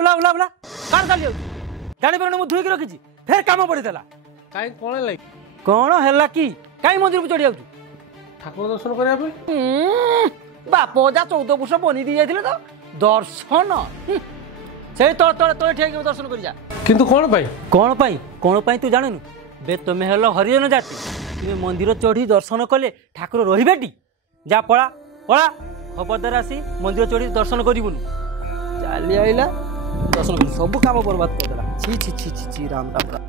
उला उला उला कार चली जाऊ जानी पर मु धुई के रखी फेर काम पड़ीला काई कोन लाग कौन है कि कहीं मंदिर को चढ़ी जाऊ ठाकुर दर्शन करिया पे बाप जा 14 वर्ष बनी दी जाइले तो दर्शन से तो तो ठीक दर्शन कर जा किंतु कौन पाई तू जाननु बे तुम्हें हेलो हरिजन जाति तुम्हें मंदिर चढ़ी दर्शन कले ठाकुर रही जा पड़ा पड़ा खबरदार आसी मंदिर चढ़ी दर्शन करूँ चली आइला दर्शन कर सब काम बर्बाद करदेला छी छी छी छी छी राम राम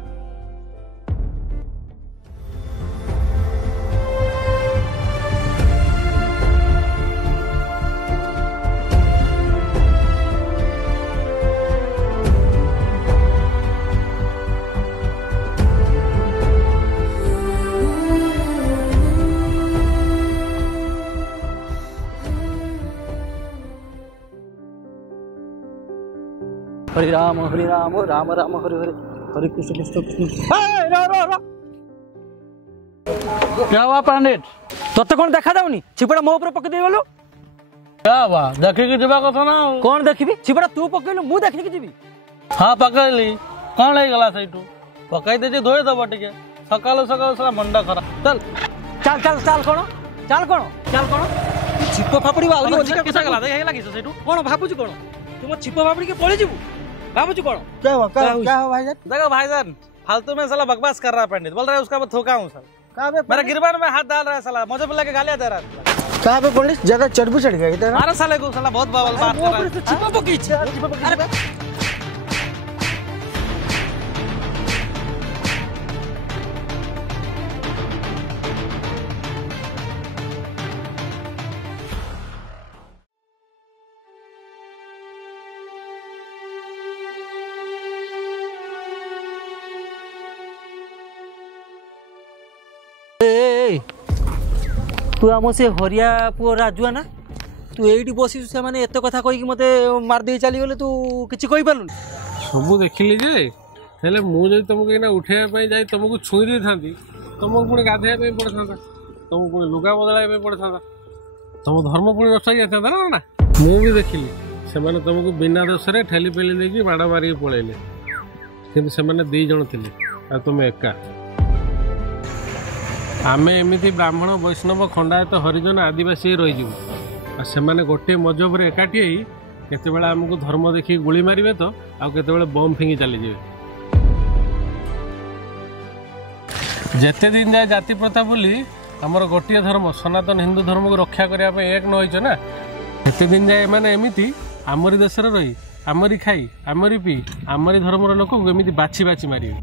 राम हरे राम राम राम हरे हरे हरे कृष्ण कृष्ण कृष्ण क्या हुआ पंडित तोते कौन देखा जाऊनी छिपड़ा मो ऊपर पकई दे गलो क्या हुआ देखि के जीवा कथा ना कौन देखिबी छिपड़ा तू पकइलो मु देखि के जीवी हां पकइली कोन लई गला सैटू पकई दे जे धोई दबो टिके सकाल सकाल साला मंडा खरा चल चल चल चल कोन चल कोन चल कोन छिपो फापड़ी वाली अधिक किसा गला दे हे लागी सैटू कोन भाबुची कोन तुम छिपो फापड़ी के पळे जीवु भाबुची कोन क्या हुआ भाईजान देखो भाईजान फालतू में साला बकवास कर रहा है पंडित बोल रहा है उसका मैं थोका हूं सर कहां पे मेरा गिरबान में हाथ डाल रहा है साला मुझे बोला के गालियां दे रहा है कहां पे पंडित ज्यादा चढ़ गया इधर अरे साले को साला बहुत बवाल बात कर रहा है छिपो पकी अरे तू आम से हरिया पुओ राजुआ ना तू एठी बसी से माने एते कथा कहि कि मते मार दे चली गले तू किछि कहि पालु सब देखिली जे हेले मु जे तुमको एना उठेया पई जाई तुमको छुई दे थांती तुमको पुणी गाधेया पई पड़थांता तुमको पुणी लुगा बदलाय पई पड़थांता तुम धर्म पुणी रक्षा जाता ना ना मु भी देखिली से माने तुमको बिना दोष रे ठेली पेली नै कि बाडा मारी पळेले किंतु से माने 2 जण थिले आ तुम एका आमे एमिति ब्राह्मण वैष्णव खंडायत हरिजन आदिवासी रही से गोटे मजब एकाठी केते बेला हमको धर्म देखी गुली मारे तो आते बेले बम फिंगी चली जाए जेते दिन जाए जाति प्रथा बोली आमर गोटे धर्म सनातन हिंदू धर्म को रक्षा करने एक न होइछ ना सेते दिन जाए माने एमिति आमरी देश रही आमरी खाई आमरी पी आमरी धर्मर लोक एमिति बाछी बाछी मारे